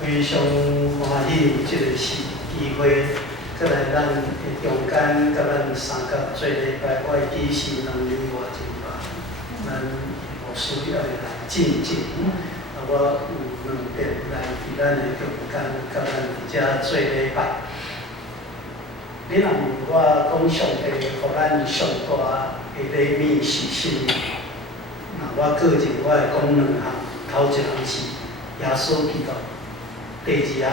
非常欢喜有这个机会，再来咱的中间，甲咱三甲做礼拜，我的记是2年外前吧，咱无需要来进前，我有2遍来伫咱的中间，甲咱伫遮做礼拜。你若问我讲上帝互咱上大的礼物是甚么？那我个人我会讲2项，头一项是耶稣基督。第2项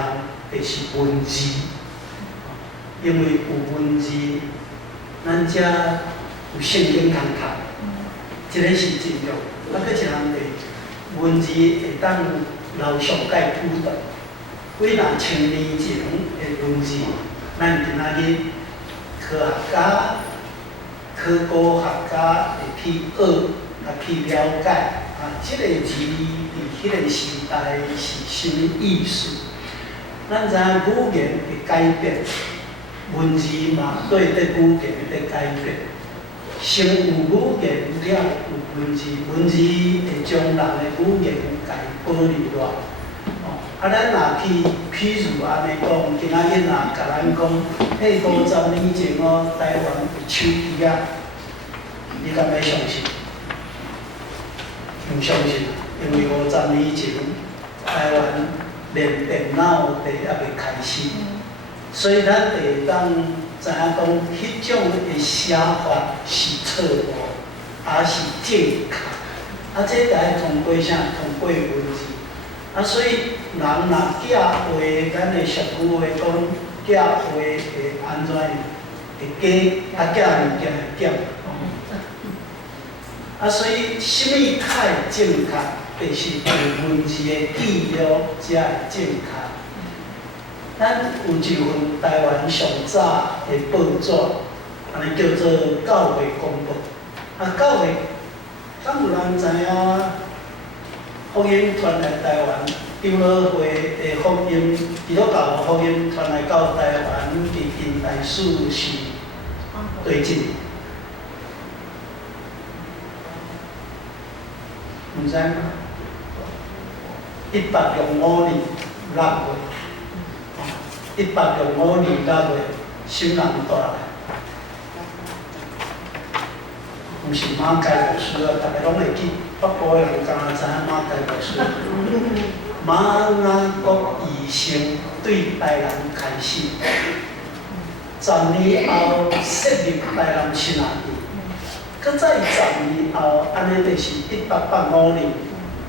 就是文字，因为有文字，咱遮有圣经通读，这个是真重要。搁一项是文字会当留上界古代，几若千年前的文字，咱今仔日科学家、考古学家会去学、去了解。这个字伫迄个时代是甚么意思？咱知影语言会改变，文字嘛对语言会改变。先有语言了有文字，文字会将人的语言改保留落。咱若去，譬如安尼讲，今仔日若甲咱讲，50年前台湾有手机啊，你敢要相信？唔相信，因为50年前台湾连电脑都还未开始，所以咱就会当知影讲，迄种的写法是错误，还是正确。这就要通过啥？通过文字。所以人若寄话，咱的俗语话讲，寄话会安怎样？会假，寄物件会减。所以什么太正确，就是用文字的记录才会正确。咱有一份台湾上早的报纸，安尼叫做《教会公报》。教会，敢有人知影福音传来台湾？长老会的福音，基督教福音传来到台湾的近代史是对阵。唔知吗？165年6月，165年6月，新人带来，唔是马偕牧师啊，大家拢会记，北部的人敢若知影马偕牧师。马雅国医生对台南开始，10年后设立台南新南医。搁再10年后，安尼就是1885年，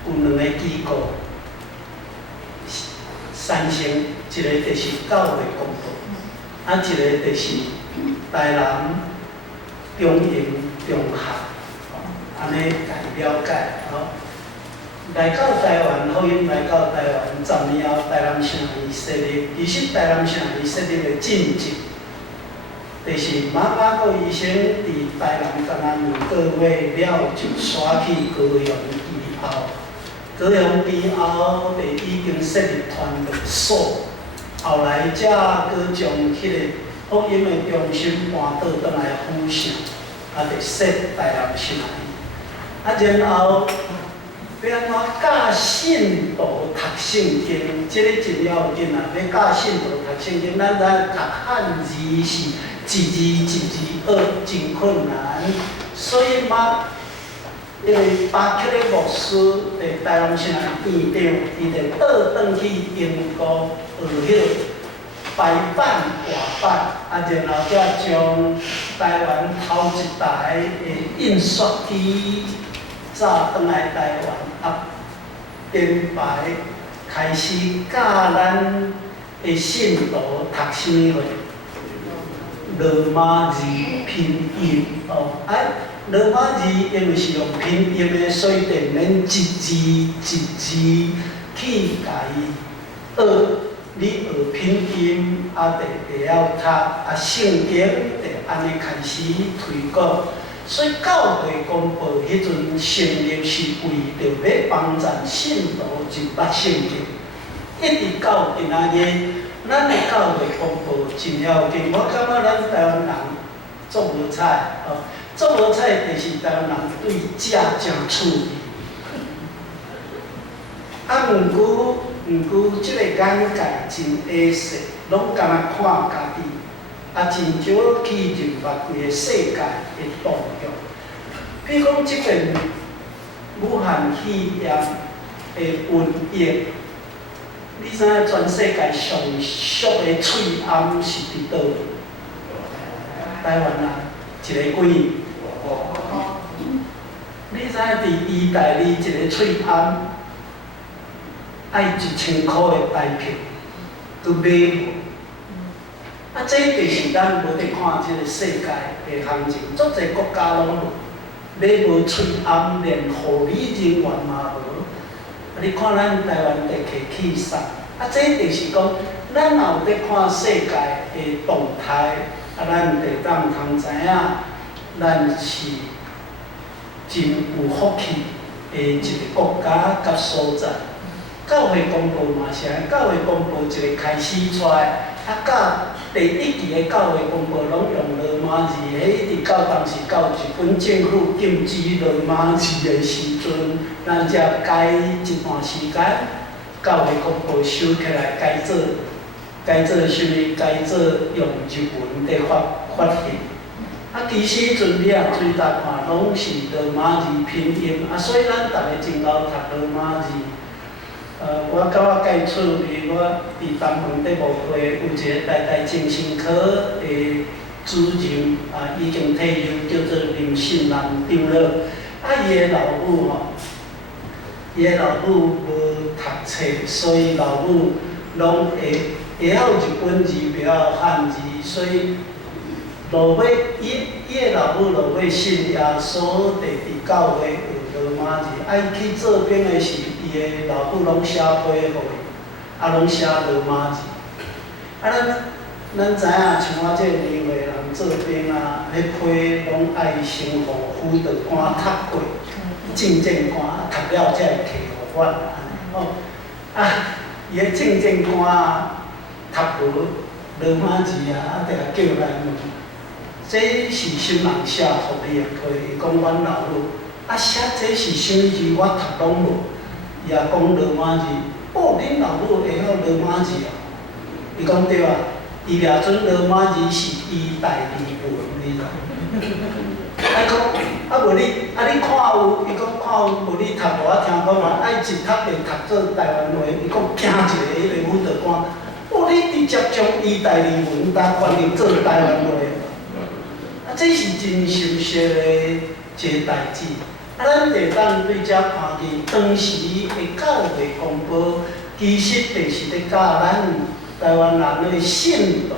有2个机构产生，一个就是教会公报，一个就是台南中英中学，安尼来了解。来到台湾，福音来到台湾，10年后台南圣医设立，其实台南圣医设立的进程。就是马雅国医生伫台南敢若2个月了，就刷去高雄以后，高雄以后就已经设立团队所，后来才搁将迄个福音的中心搬倒转来府城，就设台南圣医。然后要安怎教信徒读圣经？这个真要紧啊！要教信徒读圣经，咱知读汉字是。一字一字学真困难，所以因为巴克的牧师伫台南圣医院长，伊就倒转去英国学迄排版画版，然后才将台湾头一台的印刷机载转来台湾，编排开始教咱的信徒读什么货。罗马字拼音罗马字因为是用拼音的，所以就免一字一字去甲伊学。你学拼音，就会晓读，圣经就安尼开始推广。所以教会公报迄阵成立是为着要帮助信徒入捌圣经，一直到今仔日。咱的教会公报真要紧，我感觉咱台湾人做无彩，做无彩就是台湾人对食真趣味。毋过毋过即个眼界真矮细，拢敢若看家己，真少去认捌规个世界的动向。比如讲，即件武汉肺炎的瘟疫，你知影全世界上俗的喙暗是伫倒？台湾啊，一个几年？你知影伫意大利一个喙暗爱1000块的台票，都买无。这就是咱无得看即个世界的行情，足侪国家拢买无喙暗，连护理人员嘛无。你看咱台湾地客气啥？这就是讲，咱也有得看世界的动态，咱得当通知影，咱是真有福气的一个国家甲所在。教会公布嘛是安，教会公布一个开始出来，甲第1期的教会公布拢用罗马字，迄一直到当时到日本政府禁止罗马字的时阵，咱才改一段时间，教会公布收起来改做啥物？改做用日文的发行。其实阵你也注意看，拢是罗马字拼音，所以咱逐个真够读罗马字。我甲我介厝离我伫东门伫无会有一个台精神科的主任，已经退休，叫做林信兰长老。伊的老母无读册，所以老母拢会晓日本字，袂晓汉字，所以落尾伊的老母落尾信耶稣，伫教会学罗马字。伊去做兵的时，伊的老母拢写批互伊，拢写罗马字。咱知影，像我这个年岁人做兵迄批拢爱先互辅导官读过，证件官读了才会摕互阮。伊的证件官读无罗马字就来叫来问，这是什人写互你的批？伊讲阮老母。写这是啥物字？我读拢无，伊也讲罗马字。恁老母会晓罗马字啊？伊讲对啊，伊掠准罗马字是意大利文，你知？讲无你看有？伊讲看有，无你读无？我听讲嘛，一读就读做台湾话。伊讲惊一个迄个辅导官，你直接将意大利文翻译做台湾话，这是真熟悉的一个代志。咱会当对遮看见，当时的教会公布，其实就是咧教咱台湾人的信徒，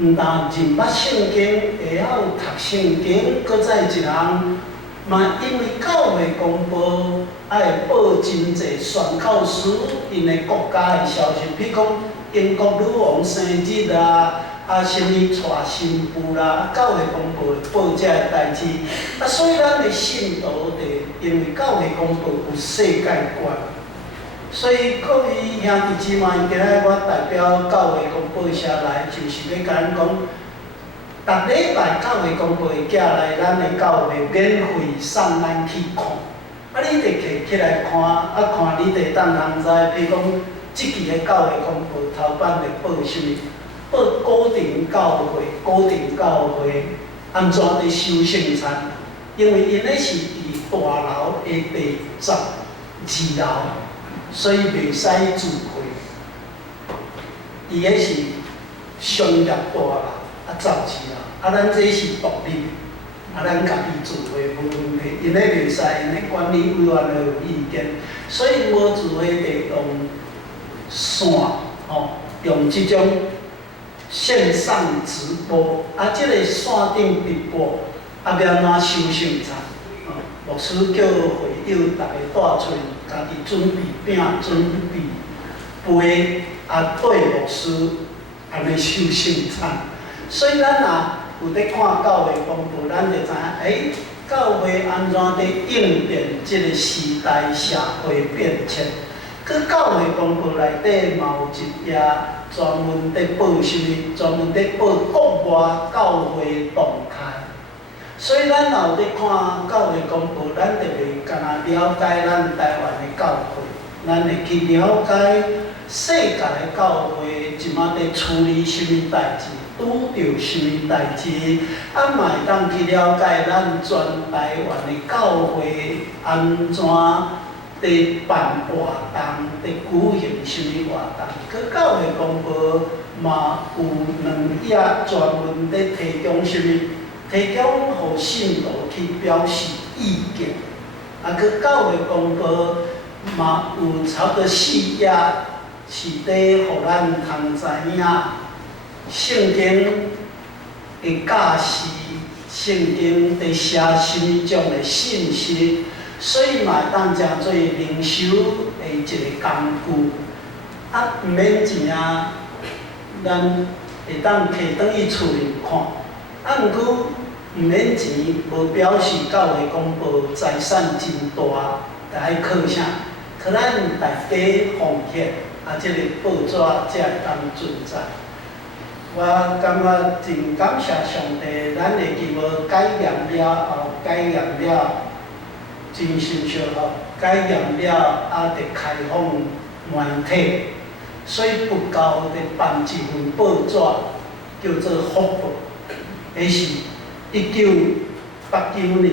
毋但认捌圣经，会晓读圣经，搁再一项嘛，因为教会公布，爱报真济宣教师因的国家的消息，比如讲英国女王生日啊。什么娶新妇啦，教会公布报这个代志，所以咱的信徒就因为教会公布有世界观，所以各位兄弟姊妹，今仔我代表教会公布社来，就是要甲咱讲，逐礼拜教会公布的寄来咱的教会免费送咱去看，你得摕起来看，看你得当通知，比如讲即期的教会公布头版的报什么？报固定教会安怎伫收圣餐？因为因咧是伫大楼的第12楼，所以袂使聚会。伊迄是商业大楼12楼，咱这是独立，咱家己聚会无问题。因咧袂使，因咧管理委员会有意见，所以无聚会得用线用即种。线上直播，即个线顶直播，要安怎收圣餐？牧师叫会友大家带出家己准备饼、准备杯，对牧师安尼收圣餐。所以咱若有咧看教会公布，咱就知影，教会安怎伫应变即个时代社会变迁。佮教会公布内底嘛有一页专门伫报什么？专门伫报国外教会动态。所以咱若有伫看教会公布，咱就袂干那了解咱台湾的教会。咱会去了解世界的教会即马在处理什么代志，拄着什么代志，啊，嘛会当去了解咱全台湾的教会安怎伫办活动，伫举行什么活动。佮教会公报嘛有2页专门伫提供什么，提供互信徒去表示意见。啊，佮教会公报嘛有差不多4页，是伫互咱通知影圣经的教示，圣经伫写什么种的信息。所以嘛，会当诚做灵修的一个工具，啊，毋免钱啊，咱会当摕倒去厝里看。啊，毋过毋免钱，无表示教会公报财产真大，该靠啥？靠咱大家奉献，啊，即个报纸才会当存在。我感觉真感谢上帝，咱的题目改验了后，改验了。真心相合，改验了，啊，得开放媒体，所以不够得办一份报纸，叫做福报。迄是1989年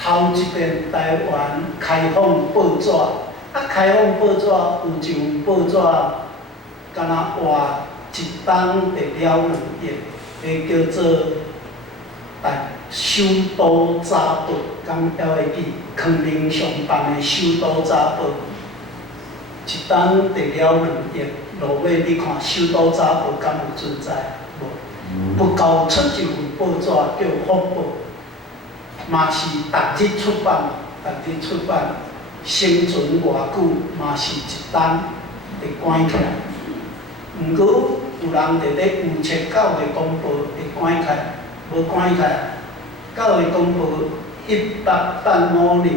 头一遍台湾开放报纸，啊，开放报纸有一份报纸，敢若活一冬得了2页，迄叫做首都早报，敢还会记？康宁上办的首都早报，一冬得了2页。落尾你看首都早报敢有存在？无，不够出一份报纸叫福报，嘛是逐日出版，逐日出版，生存偌久嘛是一冬得关起来。毋过有人伫咧预测教会公报会关起来，无关起来。教会公报1885年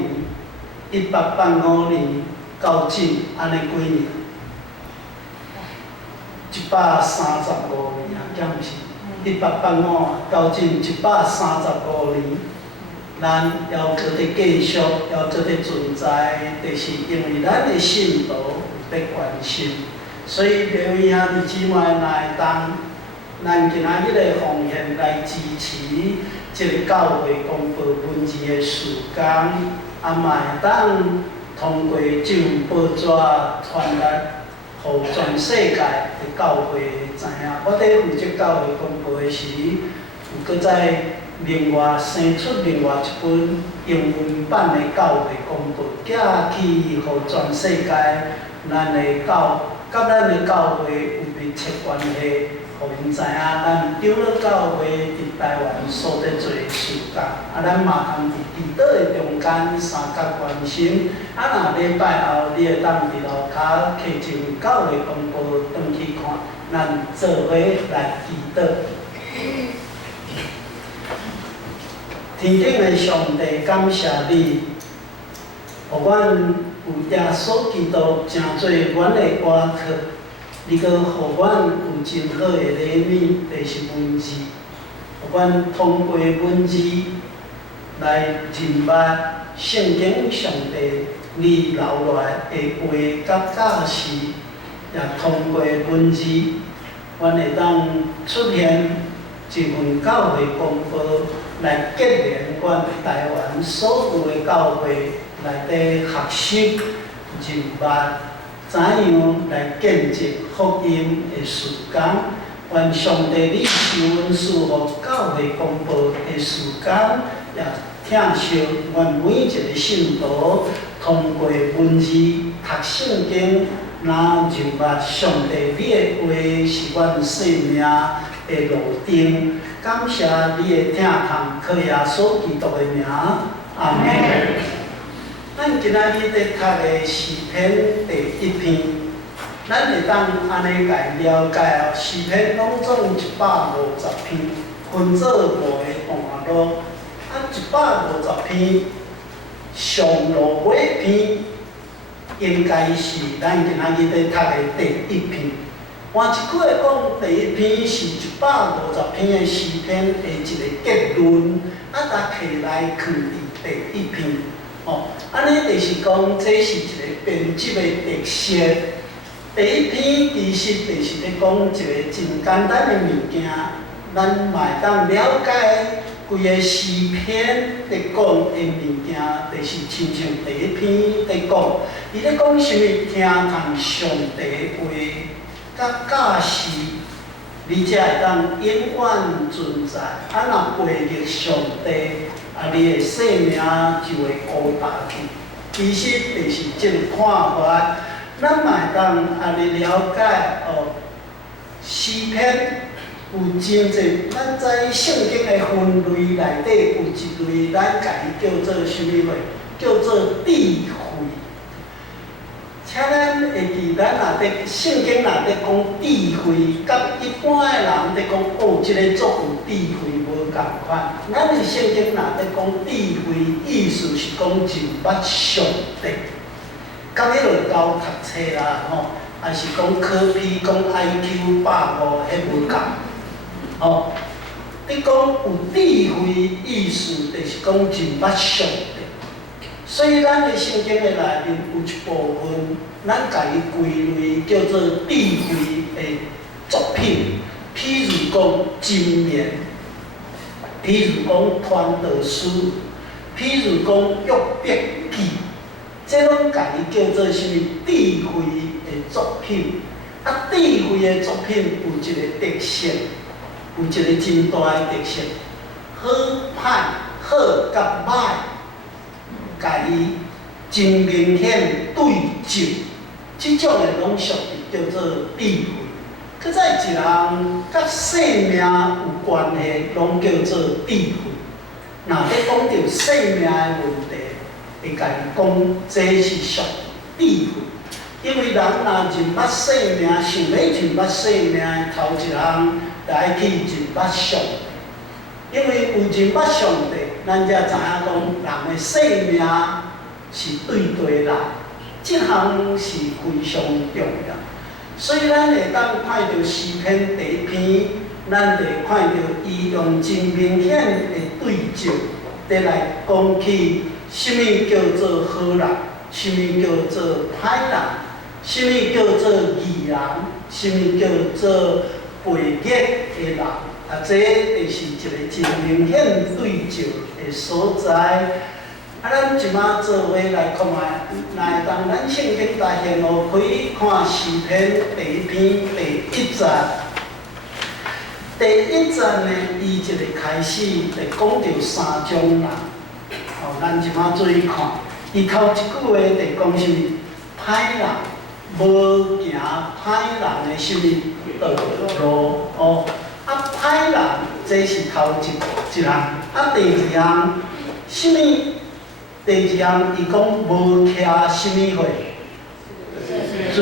到今安尼几年？135年啊，敢毋是？1885到今135年，咱还搁伫继续，还搁伫存在，就是因为咱的信徒有伫关心，所以各位兄弟姊妹来当，咱今仔日的奉献来支持。即个教会公报文字的时间，啊，嘛会当通过这份报纸传来，互全世界的教会知影。我伫负责教会公报的时，有搁再另外生出另外一本英文版的教会公报，寄去互全世界咱的甲咱的教会有密切关系。互因知影，咱长老教会伫台湾所在做事工，啊，咱嘛通伫祈祷的中间三角关心，啊，若礼拜后你会当伫楼骹摕一份教会公报转去看，咱做伙来祈祷。天顶的上帝，感谢你，互阮有耶稣基督诚做阮的倚靠。你阁互阮有真好的礼物，就是文字，互阮通过文字来认捌圣经上帝你留落来的话甲教示，也通过文字，阮会当出现一份教会公报来结连阮台湾所有的教会内底学习认捌。怎样来见证福音的时间？愿上帝你受阮赐予教会公报的时间，也听受阮每一个信徒通过文字读圣经，那认捌上帝你的话是阮生命的路灯。感谢你的听从，靠耶稣基督的名，阿门。咱今仔日咧读的诗篇第1篇，咱会当安尼来了解哦。诗篇拢总150篇，分做5个段落。啊，150篇上落尾篇，应该是咱今仔日咧读的第1篇。换一句话讲，第1篇是150篇的诗篇的一个结论，啊，大家来放伫第1篇。安尼就是讲，这是一个编辑的特色。第一篇其实就是咧讲一个真简单的物件，咱嘛会当了解规个诗篇咧讲的物件，就是亲像第一篇咧讲，伊咧讲啥物？听从上帝话，甲教示，你才会当永远存在。若背逆上帝，你的生命就会孤单去。其实就是这个看法。咱嘛会当咧了解诗篇有真侪，咱在圣经的分类内底有一类，咱家己叫做啥物话？叫做智慧。请咱会记，咱若伫圣经若伫讲智慧，甲一般的人伫讲即个足有智慧无共款。咱的圣经若伫讲智慧，意思是讲认捌上帝。甲迄落交读册啦，还是讲科比讲 IQ 150，迄无共。你讲有智慧意思，就是讲认捌上帝。所以咱的圣经的内面有一部分，咱家己归类叫做智慧的作品，譬如讲箴言，譬如讲传道书，譬如讲约伯记。这拢家己叫做啥物？智慧的作品。智慧的作品有一个特色，有一个真大的特色，好歹、好甲歹，家己真明显对照。即种的拢属于叫做智慧。搁再一人甲生命有关系，拢叫做智慧。若咧讲到生命的问题，会甲伊讲，这是属智慧，因为人若认捌生命，想要认捌生命，头一项就爱去认捌上帝。因为有认捌上帝，咱才知影讲人的生命是对啦，这项是非常重要。所以咱会当看到诗篇第一篇，咱会看到伊用真明显的对照，来讲起。什么叫做好人？什么叫做歹人？什么叫做义人？什么叫做背逆的人？这就是一个真明显对照的所在。咱即马做伙来看卖，来当咱圣经大现路开看诗篇第一篇第1节。第1节呢，伊一个开始就讲到3种人。咱即马注意看，伊头一句话就讲啥物？歹人无行歹人的啥物道路歹人这是头一项。第二项啥物？第二项伊讲无徛啥物货？罪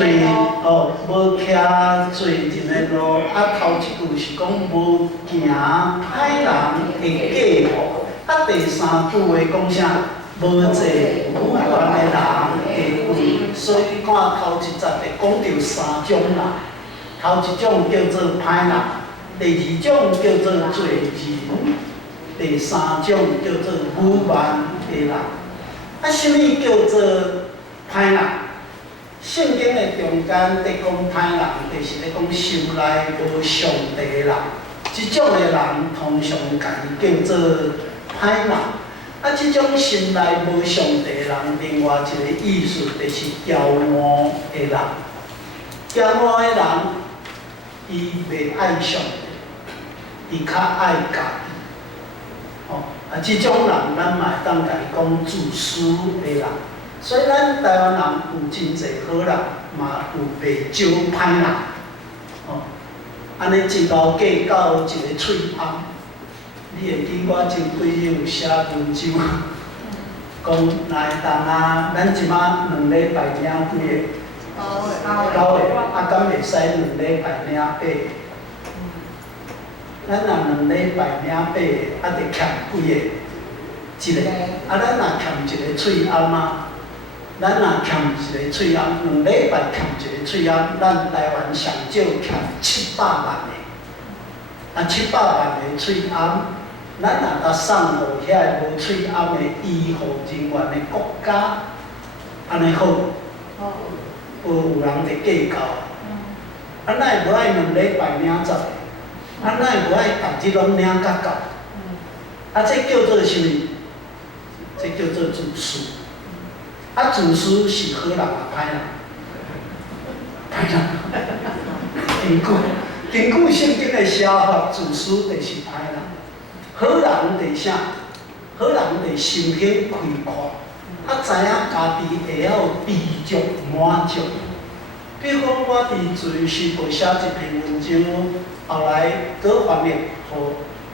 无徛罪人的路。头一句是讲无行歹人的计谋。第三句话讲啥？无坐有缘的人的位。所以你看头一节就讲到3种人，头一种叫做歹人，第二种叫做罪人，第三种叫做有缘的人。什么叫做歹人？圣经的中间在讲歹人，就是咧讲心内无上帝的人。这种的人通常家己叫做歹人。这种心内无上帝的人，另外一个意思就是骄傲的人。骄傲的人，伊袂爱上帝，伊较爱家己。这种人咱嘛会当家己讲自私的人。所以咱台湾人有真侪好人，嘛有袂少歹人。安尼一路计到一个喙红。你会记我前几日有写文章，讲哪会当咱即马2礼拜领几个？9个，敢袂使2礼拜领8个？咱若2礼拜领8个，得欠几个？一个。咱若欠一个喙红咱若欠一个喙红，2礼拜欠一个喙红，咱台湾上少欠700万个。700万个喙红。咱若甲送互遐无喙暗的医护人员的国家，安尼好，无有人伫计较。啊，哪会无爱2礼拜领10个？啊，哪会无爱逐日拢领甲到？啊，这叫做啥物？这叫做自私。啊，自私是好人啊，歹人？歹人。根据圣经的写法，自私就是歹人。好人伫啥？好人伫心胸开阔，啊，知影家己会晓知足满足。比如讲，我伫自由时报写一篇文章，后来搁翻译，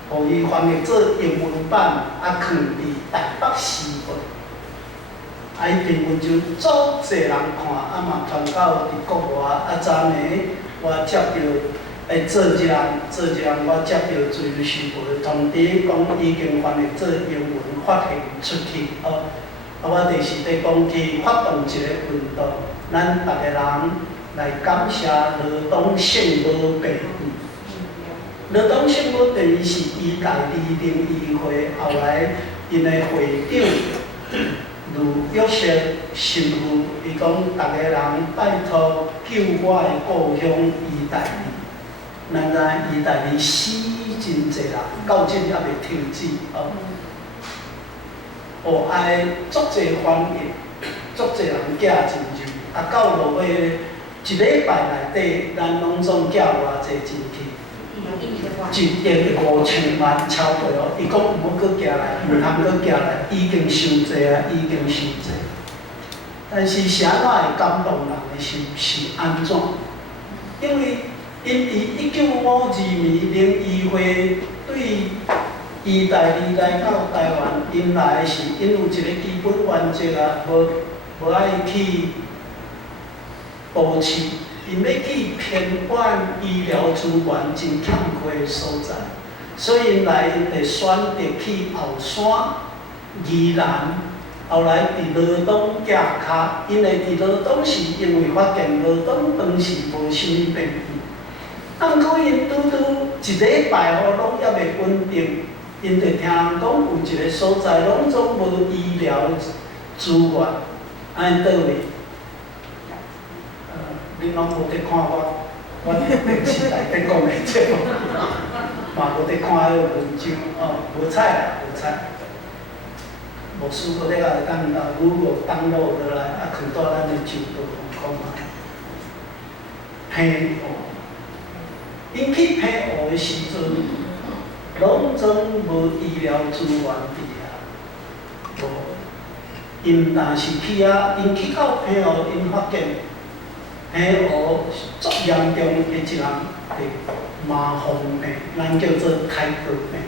互伊翻译做英文版，啊，放伫台北时报。啊，伊篇文章足侪人看，啊嘛传到伫国外。啊，昨暝我接到，做一人，我接到自由时报的通知，讲已经翻译做英文发行出去。哦，啊，我就是咧讲去发动一个运动，咱逐个人来感谢罗东圣母病院。罗东圣母病院是医大二零议会后来因的会长卢玉石神父，伊讲逐个人拜托救我的故乡医大利。咱知医大利死真侪人，到今还袂停止哦。爱足侪翻译，足侪人寄真入，啊，到落尾1礼拜内底，咱拢总寄偌济进去？1亿5000万超过哦。伊讲毋好搁寄来，毋通搁寄来，已经伤济啊，已经伤济。但是啥物会感动人的心是安怎？因为因伫1952年联谊会对意大利来到台湾，因来是因有一个基本原则啊，无爱去盗窃，因要去偏远医疗资源真欠缺的所在，所以因来因会选择去后山、宜兰，后来伫罗东架卡，因为伫罗东是因为发现罗东当时无啥物病院。啊，毋过因拄1礼拜吼，拢还袂稳定，因就听人讲有一个所在拢总无医疗资源，安尼倒位？恁拢无伫看我电视内底讲的节目，嘛无伫看迄个文章哦，无彩啦，无彩。牧师搁咧甲咱Google download落来，啊，放到咱的手机看卖。偏误，因去偏误的时阵，拢总无医疗资源伫遐，无。因若是去啊，因去到偏误，因发现偏误足严重的一人是麻风病，咱叫做开刀病。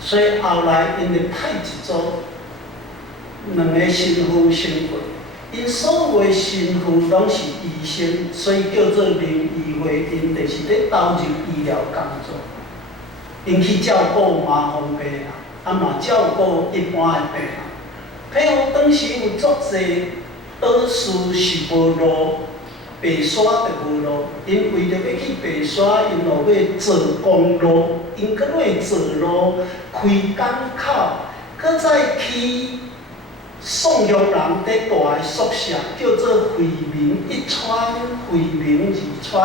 所以后来因就派一组2个神父神父，因所有的神父拢是医生，所以叫做联谊会，因就是咧投入医疗工作。因去照顾麻风病人，啊嘛照顾一般的病人。譬如当时有足侪岛屿是无路，白沙就无路，因为着要去白沙，因路要做公路，因搁要做路，开港口，搁再去宋乡人伫住的宿舍，叫做惠民1村、惠民2村，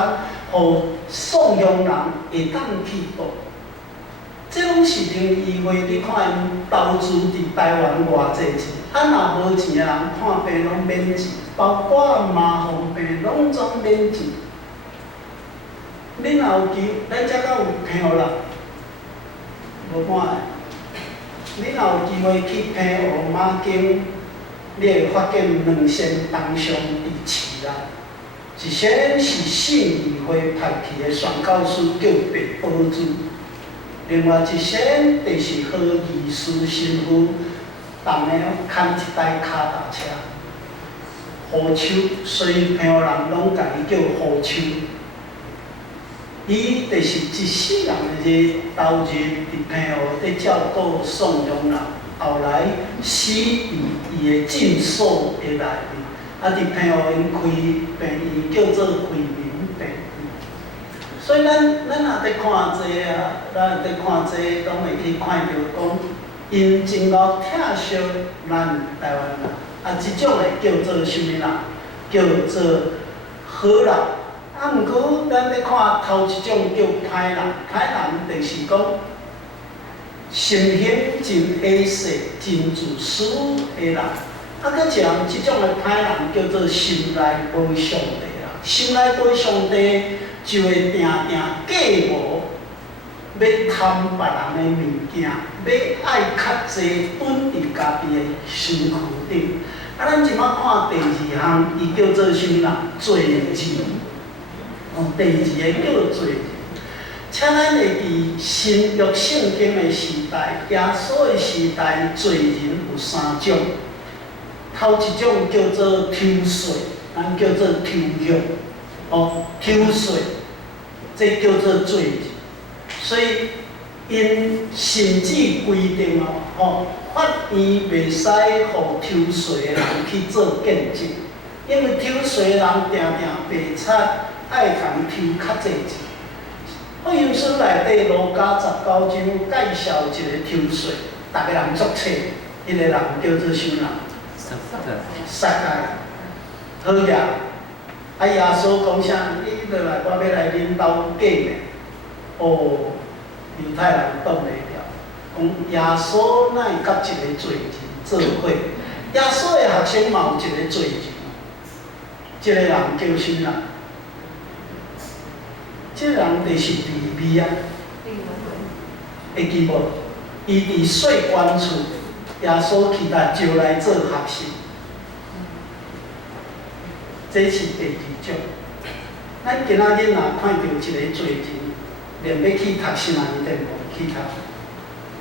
互宋乡人会当去住。这拢是联谊会，你看因投资伫台湾偌济钱，啊若无钱的人看病拢免钱，包括麻风病拢总免钱。恁若有机，咱遮敢有偏啦？无看的。你若有机会去偏湖马经，你会发现2仙同上伫市内，一仙是信义会派去的宣教师叫白宝珠。另外一仙就是何义师神父，逐年牵一台脚踏车，胡手，所以平湖人拢甲伊叫胡手。伊就是一世人的投入伫平湖，伫照顾宋乡人，后来死伫伊的诊所的内面。啊，伫平湖因开病院叫做惠民病院。所以咱若伫看这啊，咱伫看这，拢会去看到讲，因真够疼惜咱台湾人，啊，即种诶叫做啥物人？叫做好人。啊，毋过咱咧看头一种叫歹人，歹人就是讲心胸真矮细、真自私诶人。啊，搁一人即种诶歹人叫做心内无上帝啦，心内无上帝就会定定计无要贪别人诶物件，要爱较济囤伫家己诶身躯顶。啊，咱即摆看第二项，伊叫做啥物人？罪人。第二个叫做罪人。请咱会记新约圣经诶时代，耶稣诶时代，罪人有三种。头一种叫做偷税，咱叫做偷约，偷税，这叫做罪人。所以因甚至规定法院袂使互偷税的人去做见证，因为偷税的人定定白贼，爱共偷较济钱。福音书内底路加19章介绍一个偷税，逐个人作册，迄个人叫做啥人？撒该。好呀，啊耶稣讲啥？你落来，我要来恁兜见面。犹太人挡袂了，讲耶稣哪会甲一个罪人做伙？耶稣的学生嘛有一个罪人，这个人叫啥人？这个人就是利未啊，会记无？伊伫税关处，耶稣去来招来做学生，这是第二种。咱今仔日若看到一个罪人，连要去读什么一定无去读。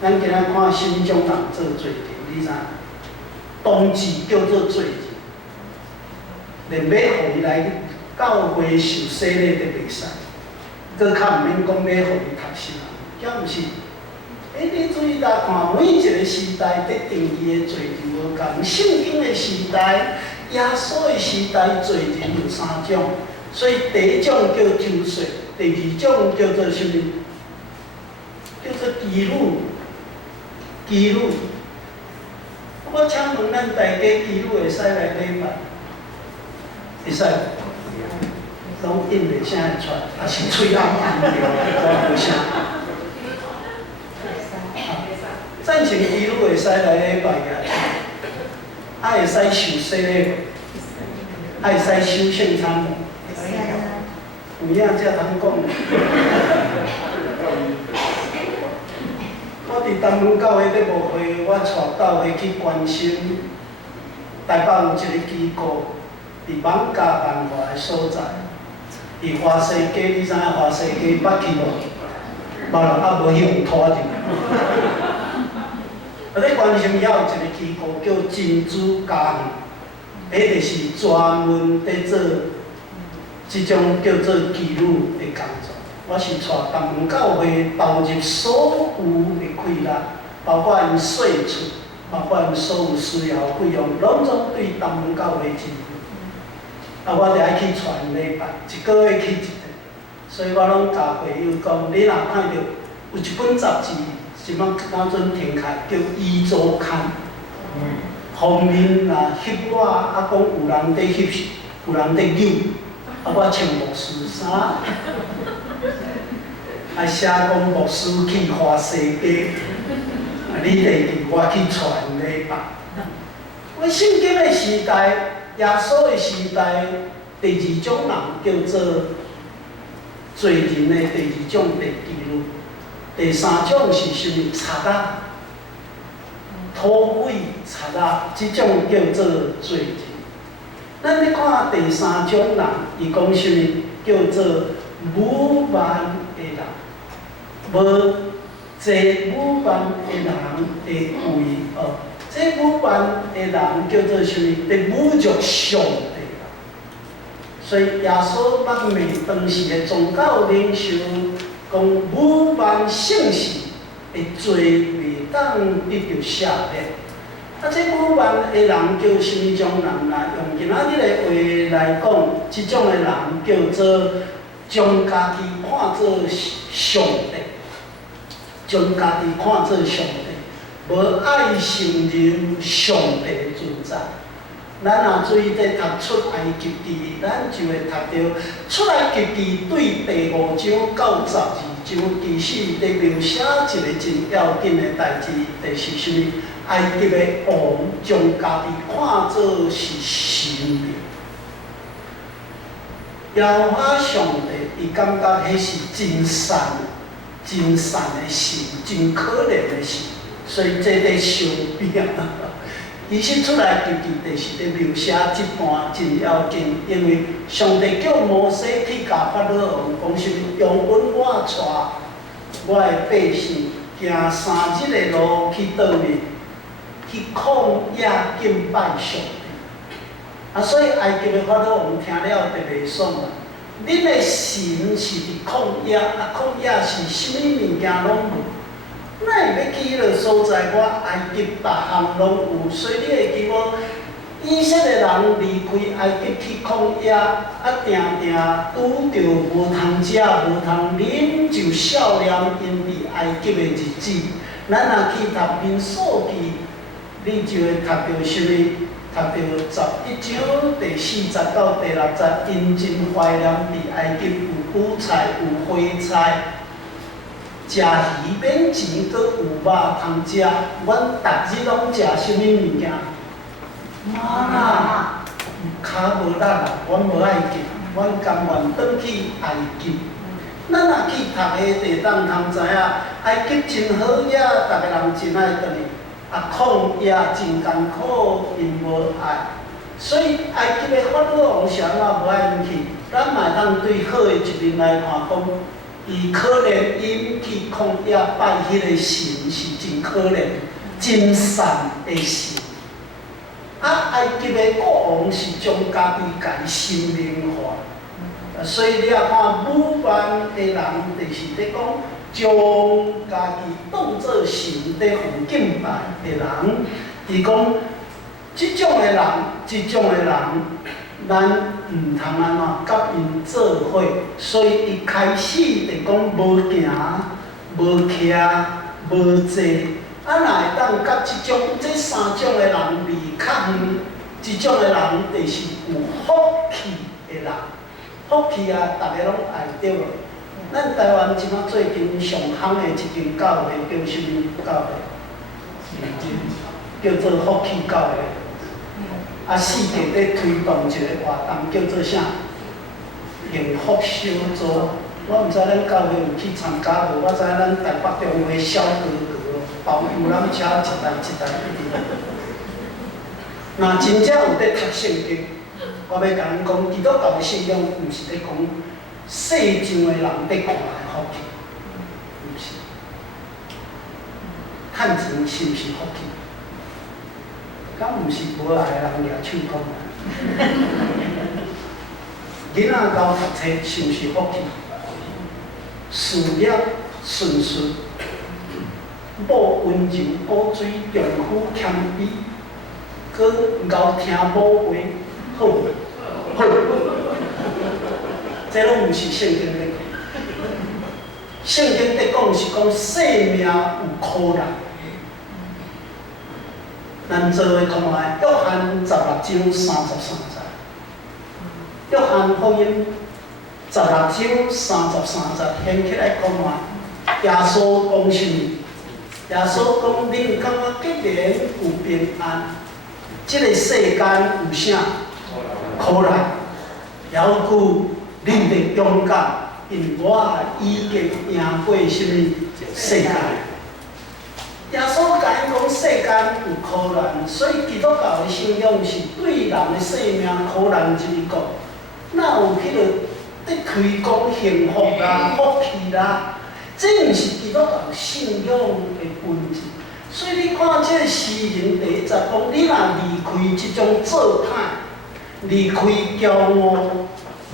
咱今仔看心中人做罪人，你知？当时叫做罪人，连要互伊来教会受洗礼都袂使，搁较毋免讲要互伊读什么，遐毋是。你注意来看，每一个时代得定义的罪人无共。圣经的时代、耶稣的时代，罪人有三种。所以第一种叫偷税，第二种叫做什么？叫做妓女。妓女，我请问咱大家妓女会使来礼拜？会使？拢应袂啥会出，也是喙暗暗着，我无啥。赞成妓女会使来礼拜个，啊会使受洗礼，啊会使收圣餐无？有影才通讲。我伫东门教会咧牧会，我带教会去关心台北有一个机构，伫艋舺万华的所在，伫花西街，你知影花西街捌去无？捌啦，啊无去互拖入。啊，咧关心遐有一个机构叫珍珠家园，迄就是专门在做即种叫做妓女的工作。我是带东门教会投入所有的开纳，包括因税处，包括因所有需要费用，拢总对东门教会支付。啊，我就爱去传礼拜，一个月去一次，所以我拢教朋友讲，你若看到有一本杂志，即摆当阵停开，叫《伊周刊》，封面若翕我，啊讲有人在翕，有人在扭，啊我穿牧师衫，啊写讲牧师去花西街，啊你第二我去传礼拜。我圣经的时代。耶稣的时代，第二种人叫做罪人的第二种第妓女，第三种是什么？贼仔、土匪、贼仔，这种叫做罪人。咱咧看第三种人，伊讲什么？叫做武万的人，无坐武万的人的位这武万的人叫做什么？在侮辱上帝啦。所以耶稣捌命当时的宗教领袖讲，武万圣事的罪袂当得到赦免。啊，这武万的人叫什么种人啦？用今仔日的话来讲，这种的人叫做将家己看作上帝，将家己看作上帝，无爱承认上帝的存在。咱若注意在读出埃及记，咱就会读到出埃及记对第5章到12章，其实在描写一个真要紧的代志，就是啥物？埃及的王将家己看作是神明。耶和华上帝，伊感觉迄是真善的神，真可怜的神，所以这在相拼。其实出来记记就是咧描写这段真要紧，因为上帝叫摩西去甲法老王讲啥物？用阮我带我的百姓行3日的路去倒面，去旷野敬拜上帝。所以埃及的法老王听了就袂爽啦。恁的神是伫旷野，旷野是啥物物件拢无？哪会要去迄个所在？我埃及别项拢有，所以你会记无？以色列人离开埃及去旷野，定拄着无通食、无通啉，就少年因伫埃及的日子。咱若去读民数记，你就会读到啥物？读到11章第40到第60，因真怀念伫埃及有韭菜、有花菜。食鱼免钱，搁有肉通食。阮逐日拢食啥物物件？妈啦，骹无力啦，阮无爱行，阮甘愿转去埃及。咱若去读的，地当通知影，埃及真好野，逐个人真爱转去。旷野真艰苦，因无爱。所以埃及的法老王是安怎无爱因去？咱嘛当对好的一面来看讲。伊可怜因去旷野拜迄个神是真可怜、真善的神。埃及的国王是将家己家神明化，所以你啊看武万的人，就是咧讲将家己当作神咧奉敬拜的人。伊讲即种的人。咱毋通安怎甲因做伙，所以伊开始就讲无行、无徛、无坐。若会当甲这3种的人离较远，即种的人就是有福气的人。福气啊，逐个拢爱着。咱台湾即马最近上夯的一间教会叫啥物教会？叫做福气教会。世界咧推动一个活动，叫做啥？幸福小组。我毋知咱教会有去参加无？我知咱台北中华小哥哥包游览车一台一台若真正有咧读圣经，我要甲恁讲，基督教的信仰毋是咧讲世上的人咧看的福气，毋是。趁钱是毋是福气？敢毋是无爱的人举手讲啊？囡仔交读册是毋是福气？事业顺遂，某温柔古水，丈夫谦卑，搁交听某话，好，这拢毋是圣经咧讲。圣经咧讲是讲生命有苦难。咱做伙看卖，约翰16章33节，约翰福音16章33节，掀起来看卖。耶稣讲啥物？耶稣讲：恁敢若既然有平安，即个世间有啥苦难？犹久恁得勇敢，因我已经赢过啥物世界。耶稣甲因讲世间有苦难，所以基督教的信仰是对人的生命苦难之讲。哪有迄个在推广幸福啦、福气啦？这毋是基督教信仰的本质。所以你看这个诗人第1节讲：你若离开即种做歹、离开骄傲、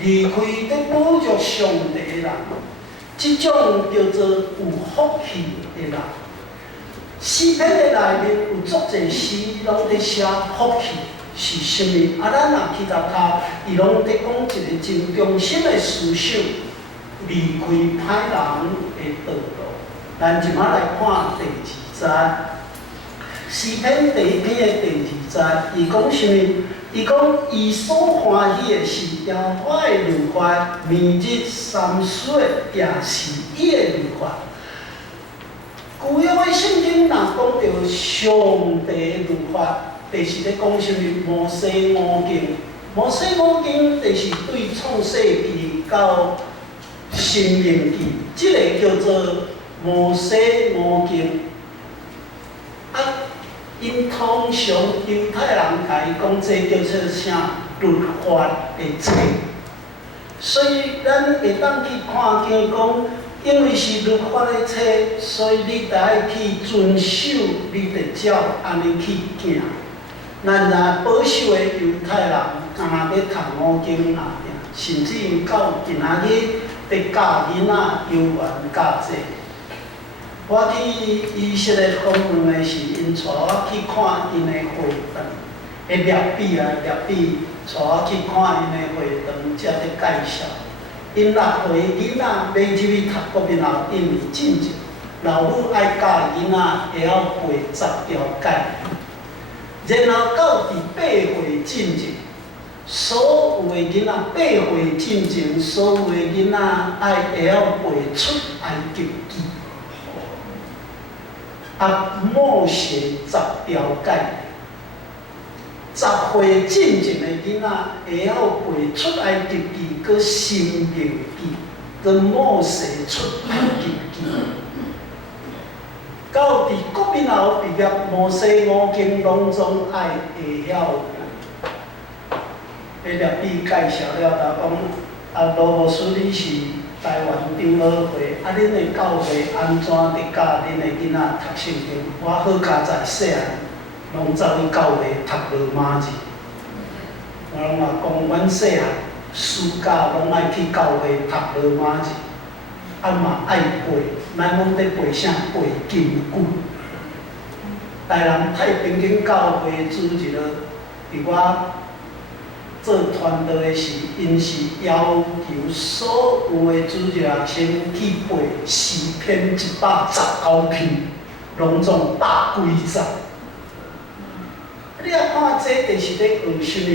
离开咧侮辱上帝的人，即种叫做有福气的人。诗篇的内面有足侪诗，拢咧写福气是啥物？咱若去读伊拢咧讲一个真中心的思想，离开歹人的道路。咱即马来看第二节，诗篇第一篇的第二节，伊讲啥物？伊讲伊所欢喜的是耶和华的律法，明日三岁也是伊的律法。旧约的圣经若讲到上帝的律法，就是咧讲啥物？摩西五经，摩西五经就是对创世纪到申命记，即个叫做摩西五经。啊，因通常犹太人甲伊讲，这叫做啥？律法的册。所以咱会当去看见讲。因为是律法的册，所以你得爱去遵守，你得照安尼去行。咱若保守的犹太人，敢若要读五经那样，甚至于到今仔日，得教囡仔幼儿教这。我去以色列访问的是，因带我去看因的会堂，的列比带我去看因的会堂，才咧介绍。因6岁囡仔要入去读国民校，因为进前，老母爱教囡仔会晓背10条诫，然后到第8岁进前，所有的囡仔8岁进前，所有的囡仔爱会晓背出埃及记，摩西10条诫。10岁进前的囡仔会晓背出埃及记，佮申命记，佮摩西出埃及记。到伫国民校毕业，摩西五经拢总爱会晓。迄列比介绍了，讲罗牧师你是台湾长老会，恁的教会安怎伫教恁的囡仔读圣经？我好佳在细汉。拢走去教会读罗马字，我拢嘛讲，阮细汉暑假拢爱去教会读罗马字，嘛爱背，咱拢在背啥？背金句。台南太平间教会主任伫我做传道的时，因是要求所有的主任学生去背诗篇119篇，拢总大规则。你啊看这就是咧学啥物？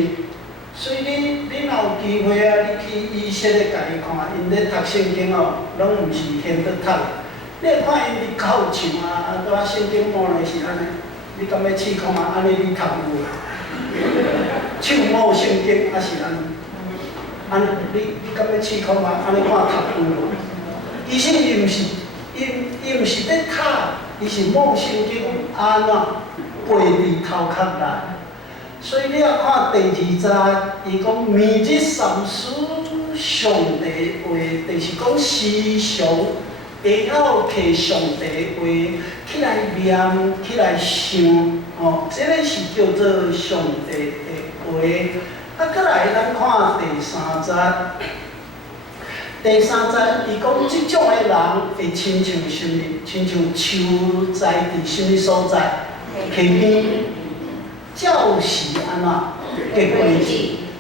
所以你若有机会啊，你去以色列家己看，因咧读圣经哦，拢毋是现在读。你会看因伫口唱啊，拄啊圣经摸来是安尼，你敢要试看啊？安尼你读有啊？唱摸圣经啊是安尼，你敢要试看啊？安尼看读有无？其实伊毋是，伊毋是咧读，伊是摸圣经安怎？背伫头壳内，所以你要看第2节，伊讲明日三思上帝话，就是讲时常会晓摕上帝话起来念、起来想，这个是叫做上帝的话。再来咱看第3节，第3节伊讲即种的人会亲像啥物？亲像树栽伫啥物所在？溪边，照时安怎结果子？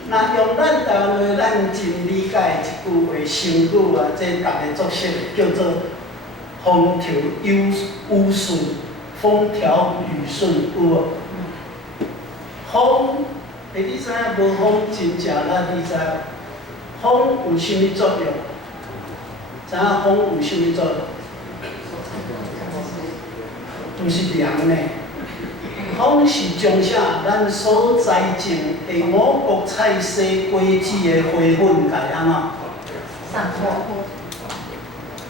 那用咱台湾话，咱真理解的一句话，成语啊，这大家作识叫做“风调雨顺”，风调雨顺有无？风，你知影无风真正咱你知？风有啥物作用？知影风有啥物作用？毋是凉呢。风是将啥？咱所栽种的五穀菜蔬果子的花粉，甲安怎？散播。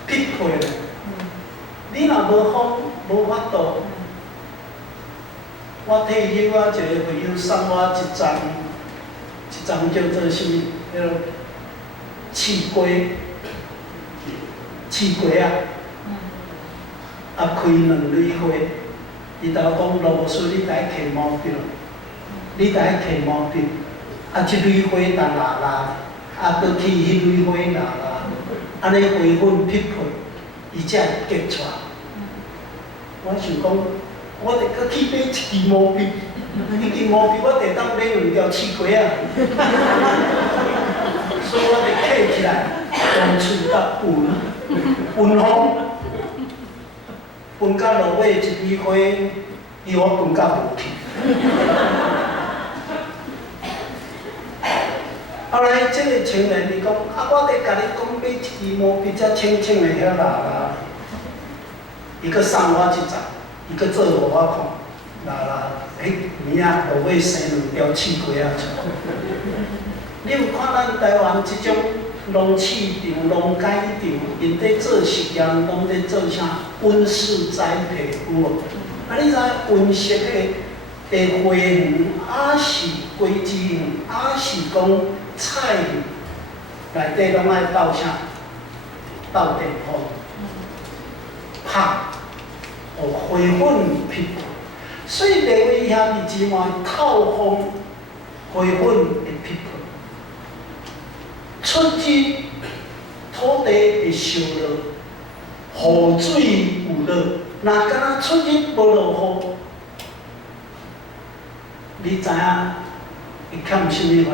匹配。你若无风，无法度。我退休啊，一个朋友送我一丛叫做啥物？迄个刺瓜啊，开2蕊花。伊头讲罗牧师，你得摕毛笔，你得摕毛笔，即蕊花当拉拉，搁去迄蕊花拉拉，安尼花粉匹配，伊才会结出来。我想讲，我得搁去买一支毛笔，迄支毛笔我得当买2条刺瓜啊，所以我得刻起来。风吹甲云风，云甲落尾一枝花，伊我云甲无去。后来这个青年伊讲，我咧甲你讲买一支毛笔遮清清的遐啦，伊搁送我一张，伊搁做互我看，啦，迄年啊落尾生2条刺龟仔出来。你有看咱台湾即种农市场、农改场，因伫做实验，拢伫做啥温室栽培有无？啊，你知温室的花园，还是果子园，还是讲菜园，内底拢爱斗啥？斗电风，拍，互花粉皮肤。所以地位遐伫之外透风，花粉会皮肤。出日土地会烧热，雨水有落。若敢若出日无落雨，你知影会欠什么货？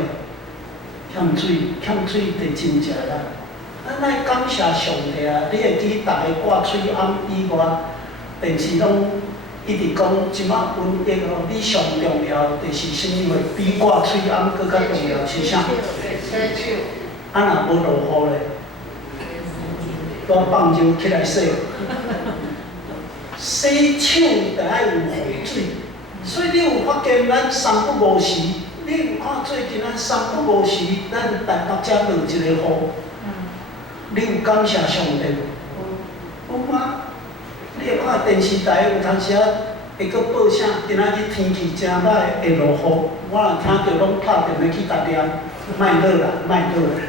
欠水，欠水就真正啦。咱爱感谢上帝啊！你会记逐个挂嘴暗以外，电视拢一直讲即马瘟疫哦，你上重要就是什么货？比挂嘴暗搁较重要是啥？啊，若无落雨咧，我放尿起来洗，洗手就爱有雨水。所以你有发现咱三不五时，你有看最近咱三不五时，咱台北遮落一个雨，你有感谢上帝无？有吗？你会看电视台有当时啊会搁报啥，今仔日天气真歹会落雨，我若听到拢拍电话去答念，莫落啦，莫落啦。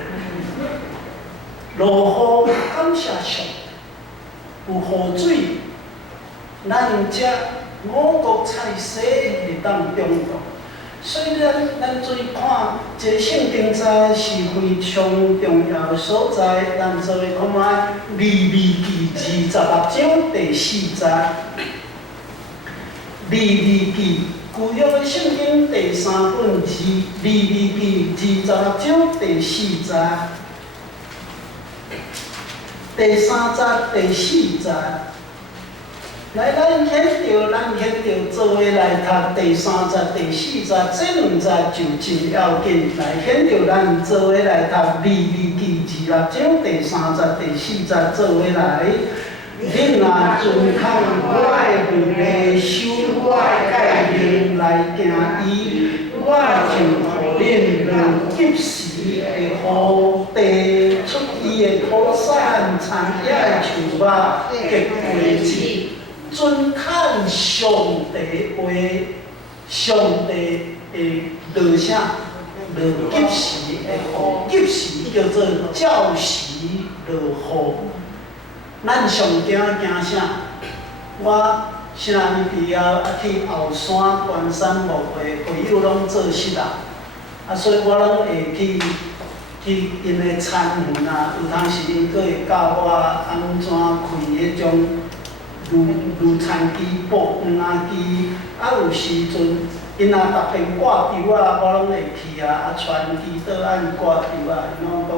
落雨感谢上帝，有雨水，咱遮五谷菜色会当中用。所以咱做看，这圣经在是非常重要的所在。咱做看卖利未记26章第4节，利未记旧约的圣经第3本利未记26章第4节。第3节、第4节，来，咱选着做伙来读第3节、第4节，这2节就真要紧。来，选着咱做伙来读利未记26章第3节、第4节，做伙来。恁若遵行我的律例，守我的诫命来行伊，我就互恁落及时会互地出伊的土产，田野的树木结果子。遵看上帝话，上帝会落啥？落及时会互，及时叫做照时落雨。咱上惊啥？我啥物伫遐去后山关山牧会，会友拢做事啊，所以我拢会去因的餐园啊，有当时因佫会教我安怎开迄种乳餐机、爆饭啊机，有时阵因若逐边挂丢啊，我拢会去啊，传祈祷按挂丢啊，因拢讲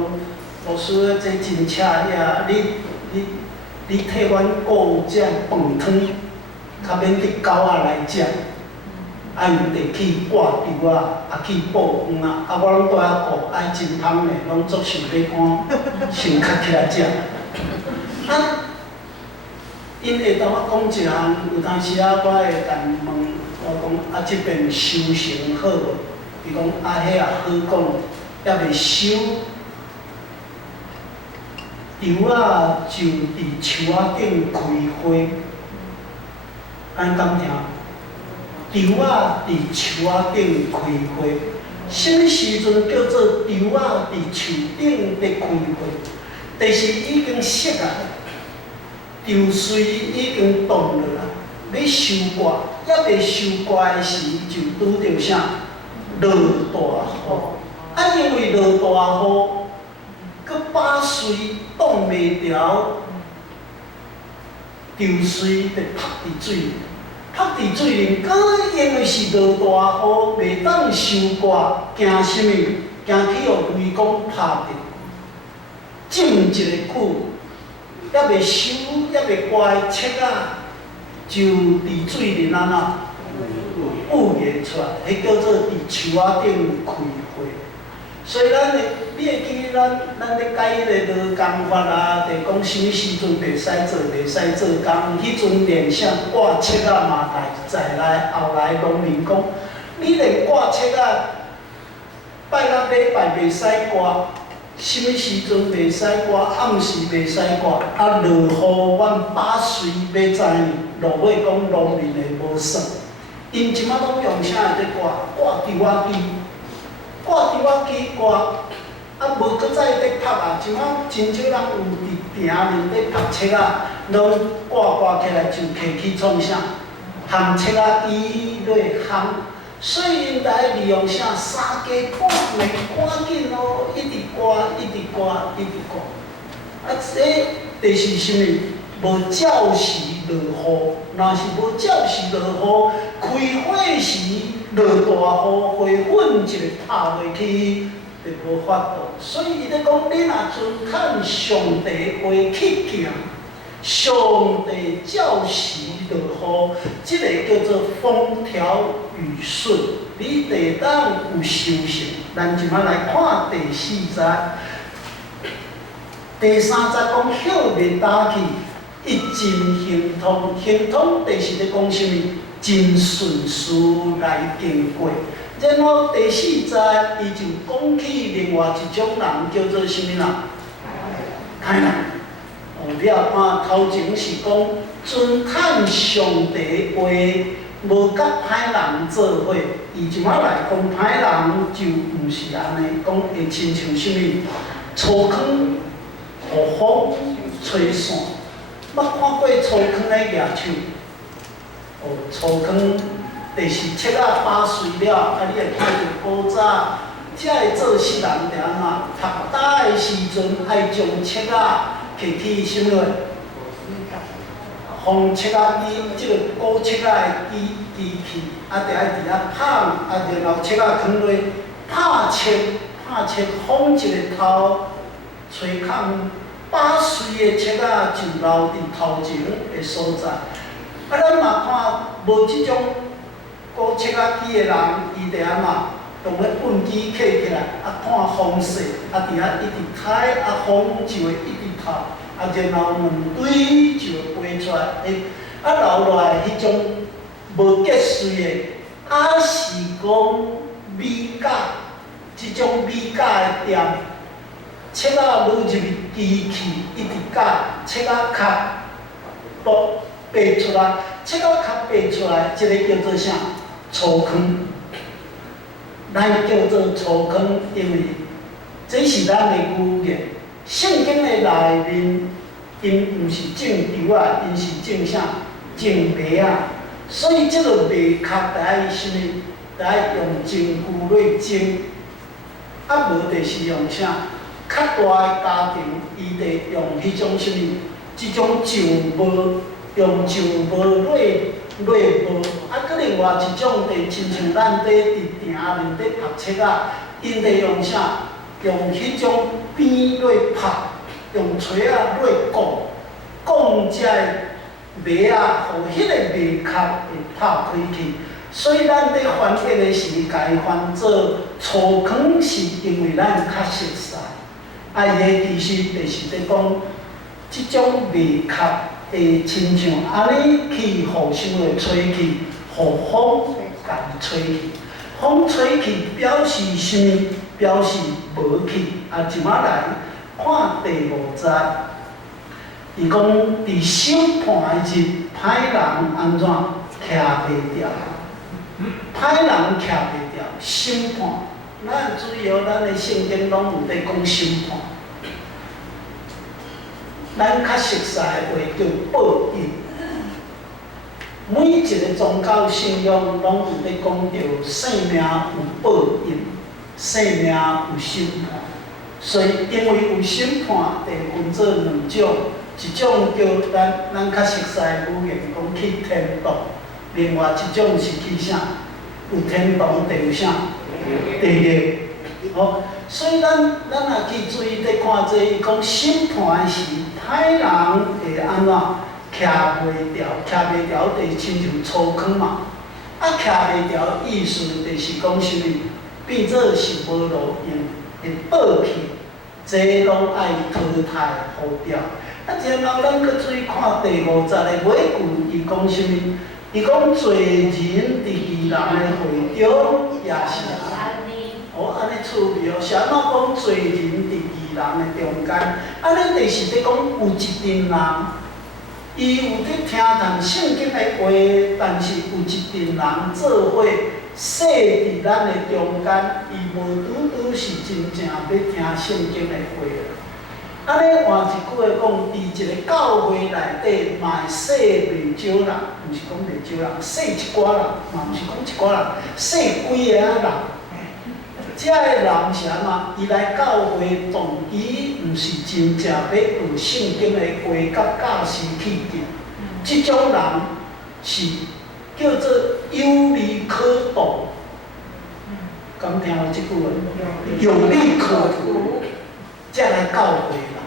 老师这真赤呀，你替阮顾这饭汤，较免去狗仔来食。爱有地去挂丢啊，去爆饭啊，我拢带遐顾，爱真芳的，拢足想要赶，先卡起来食。因会同我讲一项，有当时我会甲因问，我讲即边修成好无？伊讲迄也好讲，还袂收。油就伫树顶开花，咱敢听？油伫树顶开花，什么时阵叫做油伫树顶伫开花？就是已经熟啊，油水已经冻落啊，要收割，还袂收割的时就拄着啥？落大雨，因为落大雨，佮把水挡袂牢，流水就拍伫水里，拍伫水里，佮因为是落大雨，袂当收割，惊什么？惊去互雷公拍着。浸一个久，还袂收，还袂刮的切啊，就伫水面安怎浮现出来，迄叫做伫树仔顶开花。所以你会记咱咧解迄个劳工法啊，就讲什么时阵袂使做，袂使做工，迄阵连啥挂切啊嘛在来，后来农民讲，你连挂切啊，拜六礼拜袂使挂。什么时阵袂使刮，暗时袂使刮，啊落雨，阮把水要知呢，落尾讲农民的无算，因即马拢用啥在刮？刮稻仔机，刮稻仔机刮，啊无搁再在拍啊，即马真少人有伫埕面在拍切啊，拢刮起来就摕去创啥？烘切啊机落烘。所以因来利用啥三更半暝赶紧咯，一直刮，一直刮，一直刮。啊，这就是啥物？无照时落雨，若是无照时落雨，开火时落大雨，花粉一个拍落去，就无法度。所以伊咧讲，你若尊看上帝话去行。上帝照时落雨，即个叫做风调雨顺，你地当有修行。咱即摆来看第4节，第3节讲晓袂打去，一尽行通，行通就是咧讲啥物？真顺遂来经过。然后第4节，伊就讲起另外一种人，叫做啥物人？歹人。了看头前是讲尊看上帝话，无甲歹人做伙。伊即摆来讲歹人就毋是安尼，讲会亲像啥物？粗糠，互风吹散。捌看过粗糠咧举手？粗糠就是切啊扒碎了，啊你会看到古早才会做世人着安怎？读大的时阵爱将切啊。摕去什么？风切仔机，即个古切仔的机器，啊，就爱伫遐放，啊，然后切仔放落拍切，风一个头，吹空，把碎的切仔就留伫头前的所在。啊，咱嘛看无即种古切仔机的人，伊就安怎？用咧棍机揢起来，啊，看风势，啊，伫遐一直开，啊，风就会一直透。啊，然后两堆就飞出来，啊留落来迄种无结穗的，啊是讲米甲，即种米甲的店，切仔落入机器一直甲切仔壳都爬出来，切仔壳爬出来，即个叫做啥？粗糠，咱叫做粗糠，因为这是咱的语言。圣经的内面，因毋是种稻啊，因是种啥？种麦啊。所以即个麦壳着爱啥物？着爱用真久来蒸，啊无就是用啥？较大的家庭，伊着用迄种啥物？即种酱帽，用酱帽落帽，啊，搁另外一种着亲像咱伫埕面伫拍切啊，因着用啥？用迄种边来拍，用锤啊来讲遮个麦啊，互迄个麦壳会拍开去。所以咱伫翻译的时，家翻做粗糠，是因为咱较熟悉。啊，伊的其实就是在讲，即种麦壳会亲像安尼去互什么吹去，互风甲伊吹去。风吹去表示啥物？表示无去。啊，即马来看第5节，伊讲伫审判的日，歹人安怎徛袂牢？歹人徛袂牢，审判。咱主要咱的圣经拢有在讲审判。咱较熟悉的话叫报应。每一个宗教信仰拢有在讲到生命有报应。生命有审判，所以因为有审判，就分做2种，一种叫咱较熟悉的语言讲去天堂，另外一种是去啥？有天堂就有啥？地狱。所以咱也去注意咧看这，伊讲审判时，歹人会安怎徛袂牢，徛袂牢就是亲像粗糠嘛。啊，徛袂牢意思就是讲啥物，变做是无路用，会倒去，这拢爱淘汰互掉。啊，然后咱搁注意看第50个尾句，伊讲啥物？伊讲罪人伫义人的会中也是安尼。哦，安尼趣味哦，是安怎讲罪人伫义人的中间？安尼就是咧讲有一群人，伊有咧听谈圣经的话，但是有一群人做伙说伫咱的中间，伊无拄拄是真正要听圣经的话。安尼换一句话讲，伫一个教会内底，嘛会说袂少人，毋是讲袂少人，说一寡人，嘛毋是讲一寡人，说几个人。遮个人是安怎？伊来教会动机，毋是真正要有圣经的话甲教师去定。即种人是叫做有理可图。敢听过即句话？有理可图，才来教会啦。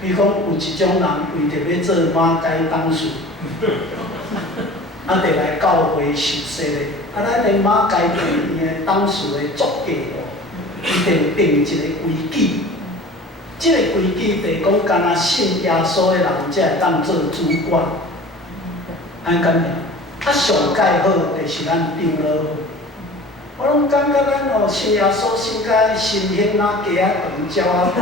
比如讲，有一种人为着要做马街董事。啊，得来教会受洗咧。啊，咱连马街地院的董事的作价哦，伊定定一个规矩。即个规矩就是讲，干那信耶稣的人才会当做主管。安敢样？啊，上介好就是咱长老。我拢感觉咱哦，信耶稣信甲心胸啊、鸡啊长、鸟啊长。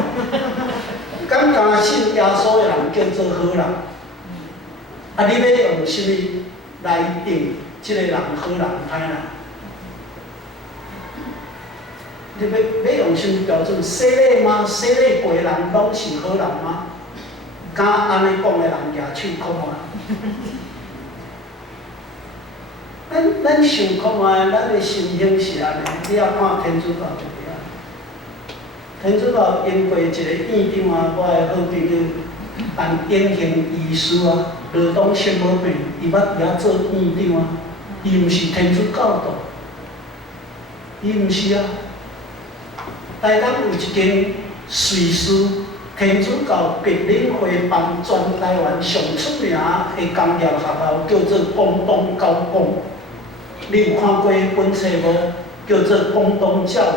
敢若信耶稣的人叫做好人。啊，你要用啥物？来定即个人好人歹人，你要用什么标准？洗礼吗？洗礼过的人拢是好人吗？敢安尼讲的人举手看看。咱想看卖，咱的心胸是安尼，你也看天主教就对啊。天主教因过一个院长啊，我的好朋友，办典型医师啊。罗东圣母病，伊捌遐做院长啊，伊毋是天主教徒，伊毋是啊。台南有一间瑞士天主教白领会办全台湾上出名的工业学校，叫做广东高工。你有看过迄本册无？叫做《广东教堂》。